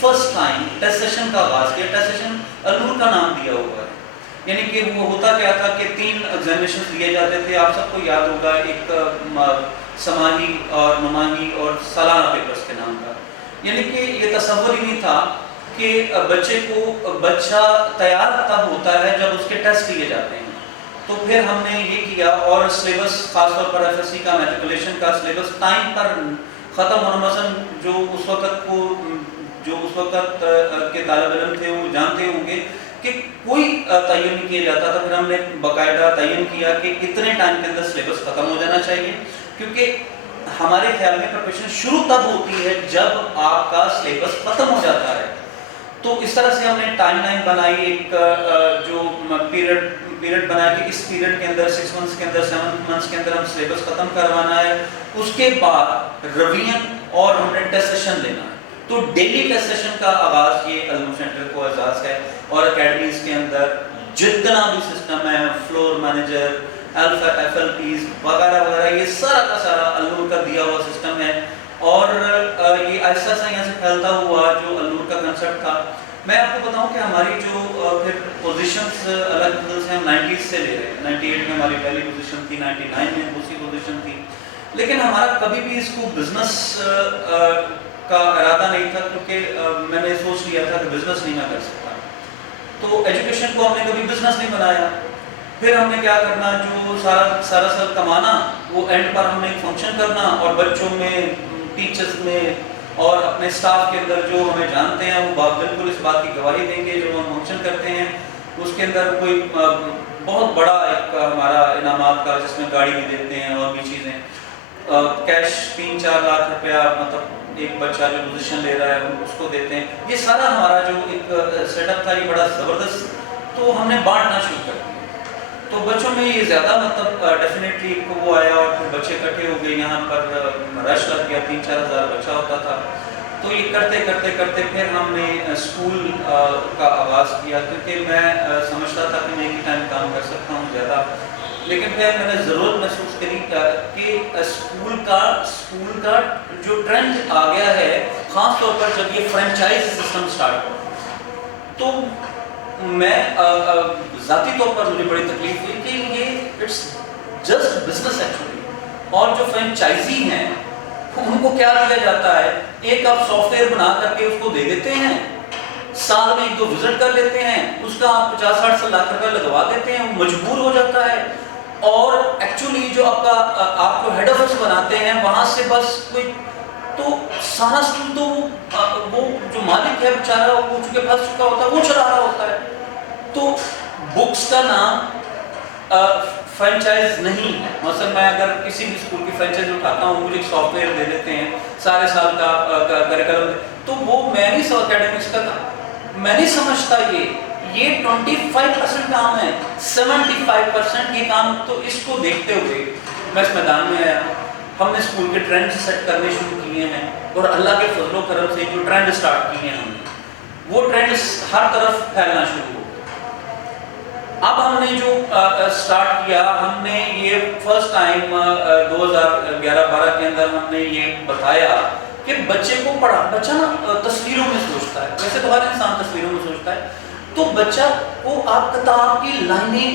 First time test session کا آغاز کیا. ٹیسٹ سیشن النور کا نام دیا ہوا ہے. یعنی کہ وہ ہوتا کیا تھا کہ 3 ایگزامینیشن دیے جاتے تھے. آپ سب کو یاد ہوگا, ایک سماہی اور نماہی اور سالانہ پیپرز کے نام کا. یعنی کہ یہ تصور ہی نہیں تھا کہ بچہ تیار تب ہوتا ہے جب اس کے ٹیسٹ لیے جاتے ہیں. تو پھر ہم نے یہ کیا, اور سلیبس خاص طور پر ایف ایس سی کا میٹریکولیشن کا سلیبس ٹائم پر ختم ہونا. مثلا جو اس وقت کے طالب علم تھے وہ جانتے ہوں گے کہ کوئی تعین نہیں کیا جاتا تھا. پھر ہم نے باقاعدہ تعین کیا کہ اتنے ٹائم کے اندر سلیبس ختم ہو جانا چاہیے, کیونکہ ہمارے خیال میں پریپریشن شروع تب ہوتی ہے جب آپ کا سلیبس ختم ہو جاتا ہے. تو اس طرح سے ہم نے ٹائم لائن بنائی, ایک جو پیریڈ بنایا کہ اس پیریڈ کے اندر 6 منتھس کے اندر 7 منتھس کے اندر ہم سلیبس ختم کروانا ہے. اس کے بعد ریویژن اور ہم نے ٹیسٹ سیشن لینا ہے. تو ڈیلی ٹیسٹ سیشن کا آغاز یہ النور سینٹر کو اعزاز ہے. اور اکیڈمیز کے اندر جتنا بھی سسٹم ہے, floor manager, F L Ps وغیرہ وغیرہ, یہ سارا کا سارا النور کا دیا ہوا سسٹم ہے. اور یہ ایسا یہاں سے پھیلتا ہوا جو النور کا کنسپٹ تھا. میں آپ کو بتاؤں کہ ہماری جو پھر پوزیشنز الگ بدل سے ہم 90s سے لے رہے ہیں. 98 میں ہماری پہلی پوزیشن تھی, 99 میں دوسری پوزیشن تھی. لیکن ہمارا کبھی بھی اس کو بزنس کا ارادہ نہیں تھا, کیونکہ میں نے سوچ لیا تھا کہ بزنس نہیں میں کر سکتا. تو ایجوکیشن کو ہم نے کبھی بزنس نہیں بنایا. پھر ہم نے کیا کرنا, جو سارا سال کمانا وہ اینڈ پر ہم نے ایک فنکشن کرنا, اور بچوں میں, ٹیچرز میں اور اپنے اسٹاف کے اندر جو ہمیں جانتے ہیں وہ بالکل اس بات کی گواہی دیں گے. جو ہم فنکشن کرتے ہیں اس کے اندر کوئی بہت بڑا ایک ہمارا انعامات کا, جس میں گاڑی بھی دیتے ہیں اور بھی چیزیں, کیش 3-4 لاکھ روپیہ, مطلب ایک بچہ جو پوزیشن لے رہا ہے اس کو دیتے ہیں. یہ سارا ہمارا جو ایک سیٹ اپ تھا یہ بڑا زبردست. تو ہم نے بانٹنا شروع کر دیا. تو بچوں میں یہ زیادہ مطلب ڈیفینیٹلی وہ آیا, اور پھر بچے اکٹھے ہو گئے, یہاں پر رش لگ گیا, 3-4 ہزار بچہ ہوتا تھا. تو یہ کرتے پھر ہم نے اسکول کا آغاز کیا, کیونکہ میں سمجھتا تھا کہ میں ایک ہی ٹائم کام کر سکتا ہوں زیادہ. لیکن پھر میں نے ضرورت محسوس کری کہ اسکول کا جو ٹرینڈ آ گیا ہے, خاص طور پر جب یہ فرینچائز سسٹم سٹارٹ ہوا, تو میں ذاتی طور پر مجھے بڑی تکلیف ہوئی کہ یہ اٹس جسٹ بزنس ایکچولی. اور جو فرینچائزی ہیں ان کو کیا دیا جاتا ہے, ایک آپ سافٹ ویئر بنا کر کے اس کو دے دیتے ہیں, سال میں 1-2 وزٹ کر لیتے ہیں, اس کا آپ 50-60 لاکھ روپے لگوا دیتے ہیں, وہ مجبور ہو جاتا ہے. اور ایکچولی جو آپ کو ہیڈ آفس بناتے ہیں وہاں سے بس کوئی, تو سارا اسکول تو وہ جو مالک ہے بیچارہ, وہ چونکہ پھنس چکا ہوتا ہے, وہ چلا رہا ہوتا ہے. تو بکس کا نام فرینچائز نہیں ہے. مثلا میں اگر کسی بھی اسکول کی فرینچائز اٹھاتا ہوں, مجھے ایک سافٹ ویئر دے دیتے ہیں سارے سال کا کریکلم, تو وہ میں نہیں سو اکیڈمکس کا میں نہیں سمجھتا. یہ 25% کام ہے, 75% یہ کام. تو اس کو دیکھتے ہوئے میں اس میدان میں آیا. ہم نے اسکول کے ٹرینڈ سیٹ کرنے شروع کیے ہیں, اور اللہ کے فضل و کرم سے جو ٹرینڈ سٹارٹ کیے ہیں ہم نے, وہ ٹرینڈ ہر طرف پھیلنا شروع ہو. اب ہم نے جو سٹارٹ کیا, ہم نے یہ فرسٹ ٹائم 2011-12 کے اندر ہم نے یہ بتایا کہ بچے کو بچہ نا تصویروں میں سوچتا ہے. ویسے تو ہر انسان تصویروں میں سوچتا ہے. تو بچہ کو آپ کتاب کی لائنیں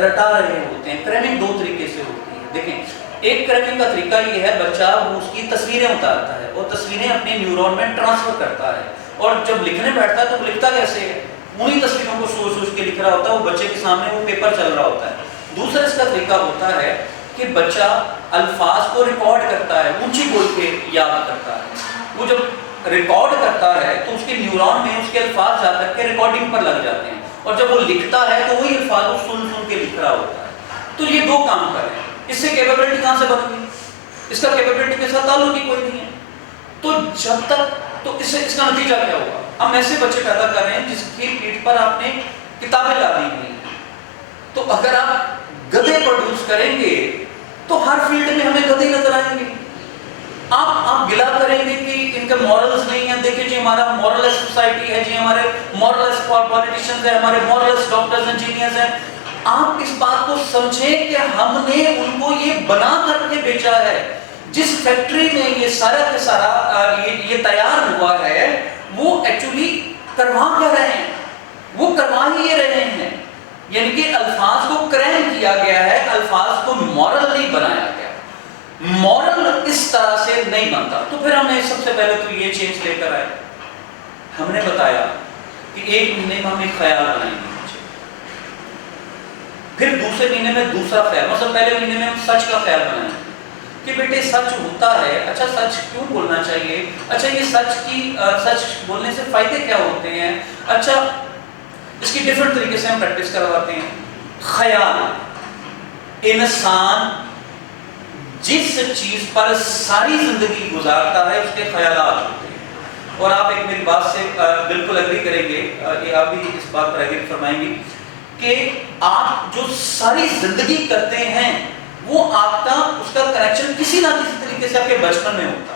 رٹا رہے ہوتے ہیں. کریمنگ 2 طریقے سے ہوتی ہے. دیکھیں, ایک کریمنگ کا طریقہ یہ ہے, بچہ وہ اس کی تصویریں اتارتا ہے اور تصویریں اپنے نیورون میں ٹرانسفر کرتا ہے, اور جب لکھنے بیٹھتا ہے تو وہ لکھتا کیسے ہے, انہی تصویروں کو سوچ کے لکھ رہا ہوتا ہے. وہ بچے کے سامنے وہ پیپر چل رہا ہوتا ہے. دوسرا اس کا طریقہ ہوتا ہے کہ بچہ الفاظ کو ریکارڈ کرتا ہے, اونچی بول کے یاد کرتا ہے. وہ جب ریکارڈ کرتا ہے تو اس کے نیورون میں اس کے الفاظ جا کر کے ریکارڈنگ پر لگ جاتے ہیں, اور جب وہ لکھتا ہے تو وہی الفاظ کو سن کے لکھ رہا ہوتا ہے. تو یہ 2 کام کر رہے ہیں. اس سے کیپیبلٹی کہاں سے بن گئی, اس کا کیپیبلٹی کے ساتھ تعلق ہی کوئی نہیں ہے. تو جب تک, تو اس کا نتیجہ کیا ہوگا, ہم ایسے بچے پیدا کر رہے ہیں جس کی پیٹھ پر آپ نے کتابیں لا دی ہوئی ہیں. تو اگر آپ گدھے پروڈیوس کریں گے تو ہر فیلڈ میں ہمیں گدھے نظر آئیں گے. آپ گلا کریں گے کہ ان کے مورلز نہیں ہیں. دیکھیں جی, ہمارا مورلس سوسائٹی ہے جی, ہمارے مورلس پولیٹیشنز ہیں, ہمارے مورلس ڈاکٹرز انجینئرز ہیں. آپ اس بات کو سمجھیں کہ ہم نے ان کو یہ بنا کر کے بیچا ہے جس فیکٹری میں یہ سارا کا سارا یہ تیار ہوا ہے وہ ایکچولی کروا کیا رہے ہیں؟ وہ کروا ہی یہ رہے ہیں، یعنی کہ الفاظ کو کریم کیا گیا ہے، الفاظ کو مورل نہیں بنایا گیا. مورل اس طرح سے نہیں بنتا. تو پھر ہم نے سب سے پہلے تو یہ چینج لے کر آئے. ہم نے بتایا کہ ایک مہینے میں ہم ایک خیال بنائیں گے، پھر دوسرے مہینے میں دوسرا خیال، مثلا پہلے مہینے میں ہم سچ کا خیال بنائیں کہ بیٹے سچ ہوتا ہے، اچھا سچ کیوں بولنا چاہیے، اچھا یہ سچ بولنے سے فائدے کیا ہوتے ہیں، اچھا اس کی ڈیفرنٹ طریقے سے ہم پریکٹس کرواتے ہیں. خیال، انسان جس چیز پر ساری زندگی گزارتا ہے اس کے خیالات ہوتے ہیں. اور آپ ایک میری بات سے بالکل اگری کریں گے، یہ آپ بھی اس بات پر اگری فرمائیں گی کہ آپ جو ساری زندگی کرتے ہیں وہ آپ کا اس کا کنیکشن کسی نہ کسی طریقے سے آپ کے بچپن میں ہوتا ہے.